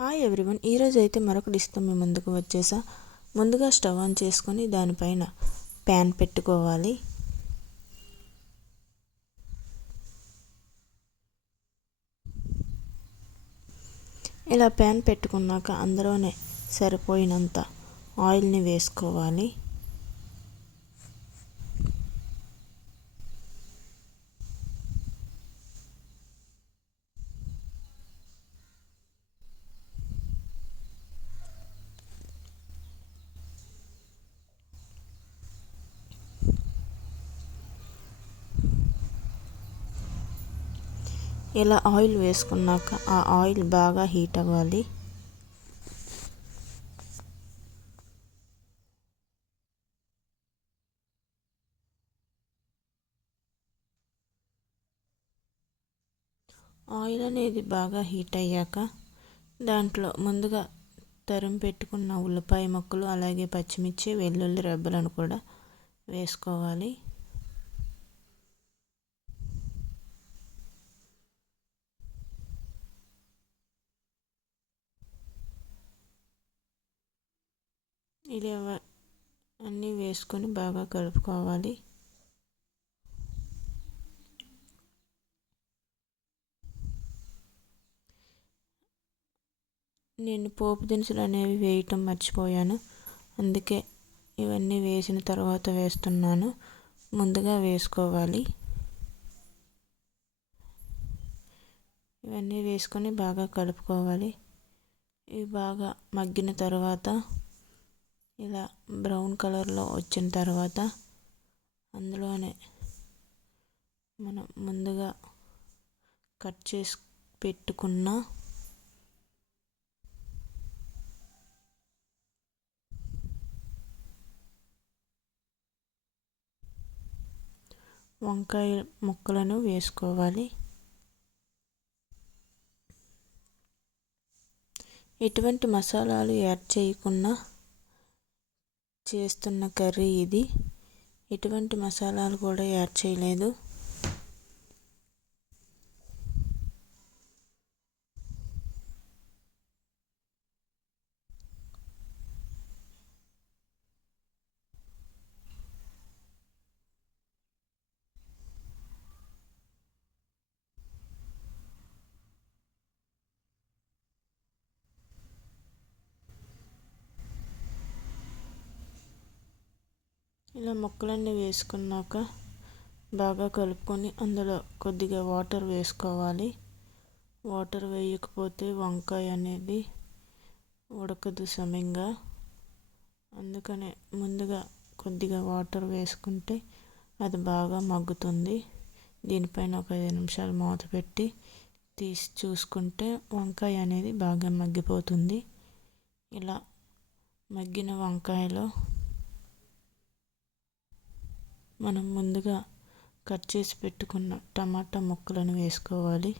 Hi everyone, ఈరోజు అయితే మరొక డిష్తో మీ ముందుకు వచ్చేసా. ముందుగా స్టవ్ ఆన్ చేసుకొని దానిపైన ప్యాన్ పెట్టుకోవాలి. ఇలా ప్యాన్ పెట్టుకున్నాక అందులోనే సరిపోయినంత ఆయిల్ని వేసుకోవాలి. ఇలా ఆయిల్ వేసుకున్నాక ఆ ఆయిల్ బాగా హీట్ అవ్వాలి. ఆయిల్ అనేది బాగా హీట్ అయ్యాక దాంట్లో ముందుగా తరిమి పెట్టుకున్న ఉల్లిపాయ ముక్కలు, అలాగే పచ్చిమిర్చి, వెల్లుల్లి రెబ్బలను కూడా వేసుకోవాలి. ఇలా అన్నీ వేసుకొని బాగా కలుపుకోవాలి. నేను పోపు దినుసులు అనేవి వేయటం మర్చిపోయాను, అందుకే ఇవన్నీ వేసిన తర్వాత వేస్తున్నాను. ముందుగా వేసుకోవాలి. ఇవన్నీ వేసుకొని బాగా కలుపుకోవాలి. ఇవి బాగా మగ్గిన తర్వాత ఇలా బ్రౌన్ కలర్లో వచ్చిన తర్వాత అందులోనే మనం ముందుగా కట్ చేసి పెట్టుకున్న వంకాయ ముక్కలను వేసుకోవాలి. ఎటువంటి మసాలాలు యాడ్ చేయకుండా చేస్తున్న కర్రీ ఇది. ఎటువంటి మసాలాలు కూడా యాడ్ చేయలేదు. ఇలా ముక్కలన్నీ వేసుకున్నాక బాగా కలుపుకొని అందులో కొద్దిగా వాటర్ వేసుకోవాలి. వాటర్ వేయకపోతే వంకాయ అనేది ఉడకదు సమంగా, అందుకనే ముందుగా కొద్దిగా వాటర్ వేసుకుంటే అది బాగా మగ్గుతుంది. దీనిపైన ఒక 5 నిమిషాలు మూత పెట్టి తీసి చూసుకుంటే వంకాయ అనేది బాగా మగ్గిపోతుంది. ఇలా మగ్గిన వంకాయలో మనం ముందుగా కట్ చేసి పెట్టుకున్న టమాటా ముక్కలను వేసుకోవాలి.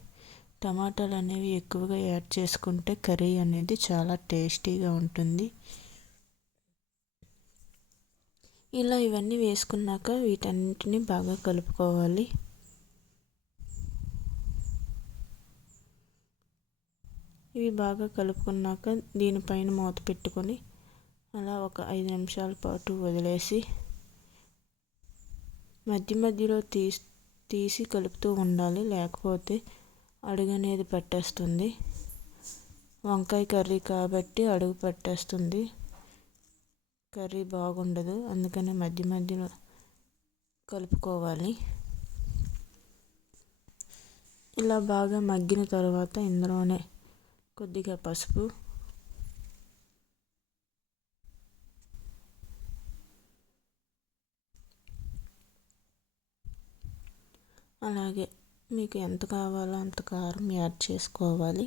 టమాటాలు అనేవి ఎక్కువగా యాడ్ చేసుకుంటే కర్రీ అనేది చాలా టేస్టీగా ఉంటుంది. ఇలా ఇవన్నీ వేసుకున్నాక వీటన్నిటిని బాగా కలుపుకోవాలి. ఇవి బాగా కలుపుకున్నాక దీనిపైన మూత పెట్టుకొని అలా ఒక 5 నిమిషాల పాటు వదిలేసి మధ్య మధ్యలో తీసి కలుపుతూ ఉండాలి, లేకపోతే అడుగు అనేది పట్టేస్తుంది. వంకాయ కర్రీ కాబట్టి అడుగు పట్టేస్తుంది, కర్రీ బాగుండదు. అందుకని మధ్య మధ్యలో కలుపుకోవాలి. ఇలా బాగా మగ్గిన తర్వాత ఇందులోనే కొద్దిగా పసుపు, అలాగే మీకు ఎంత కావాలో అంత కారం యాడ్ చేసుకోవాలి.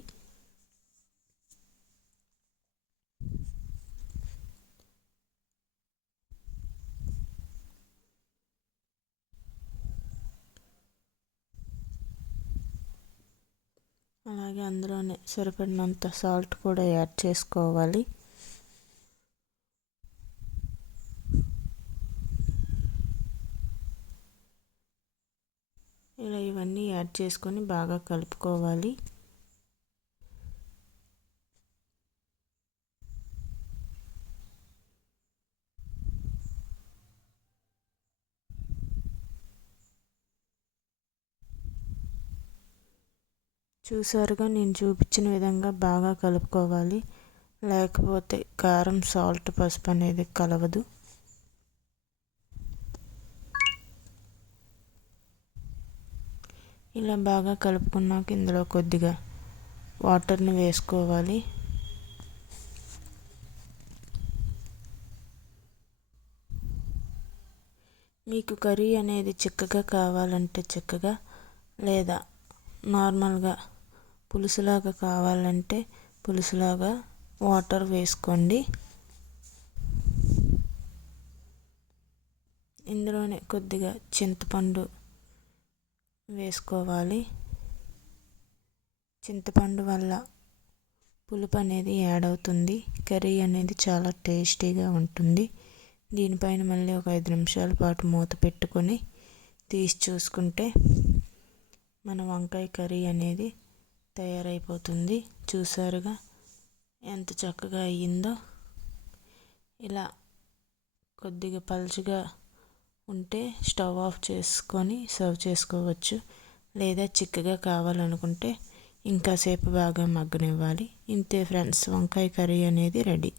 అలాగే అందులోనే సరిపడినంత సాల్ట్ కూడా యాడ్ చేసుకోవాలి. ఇలా ఇవన్నీ యాడ్ చేసుకొని బాగా కలుపుకోవాలి. చూసారుగా, నేను చూపించిన విధంగా బాగా కలుపుకోవాలి. లేకపోతే కారం, సాల్ట్, పసుపు అనేది కలవదు. ఇలా బాగా కలుపుకున్నాక ఇందులో కొద్దిగా వాటర్ని వేసుకోవాలి. మీకు కర్రీ అనేది చిక్కగా కావాలంటే చిక్కగా, లేదా నార్మల్గా పులుసులాగా కావాలంటే పులుసులాగా వాటర్ వేసుకోండి. ఇందులోనే కొద్దిగా చింతపండు వేసుకోవాలి. చింతపండు వల్ల పులుపు అనేది యాడ్ అవుతుంది. కర్రీ అనేది చాలా టేస్టీగా ఉంటుంది. దీనిపైన మళ్ళీ ఒక 5 నిమిషాల పాటు మూత పెట్టుకొని తీసి చూసుకుంటే మన వంకాయ కర్రీ అనేది తయారైపోతుంది. చూసారుగా ఎంత చక్కగా అయ్యిందో. ఇలా కొద్దిగా పలుచగా ఉంటే స్టవ్ ఆఫ్ చేసుకొని సర్వ్ చేసుకోవచ్చు. లేదా చిక్కగా కావాలనుకుంటే ఇంకాసేపు బాగా మగ్గనివ్వాలి. ఇంతే ఫ్రెండ్స్, వంకాయ కర్రీ అనేది రెడీ.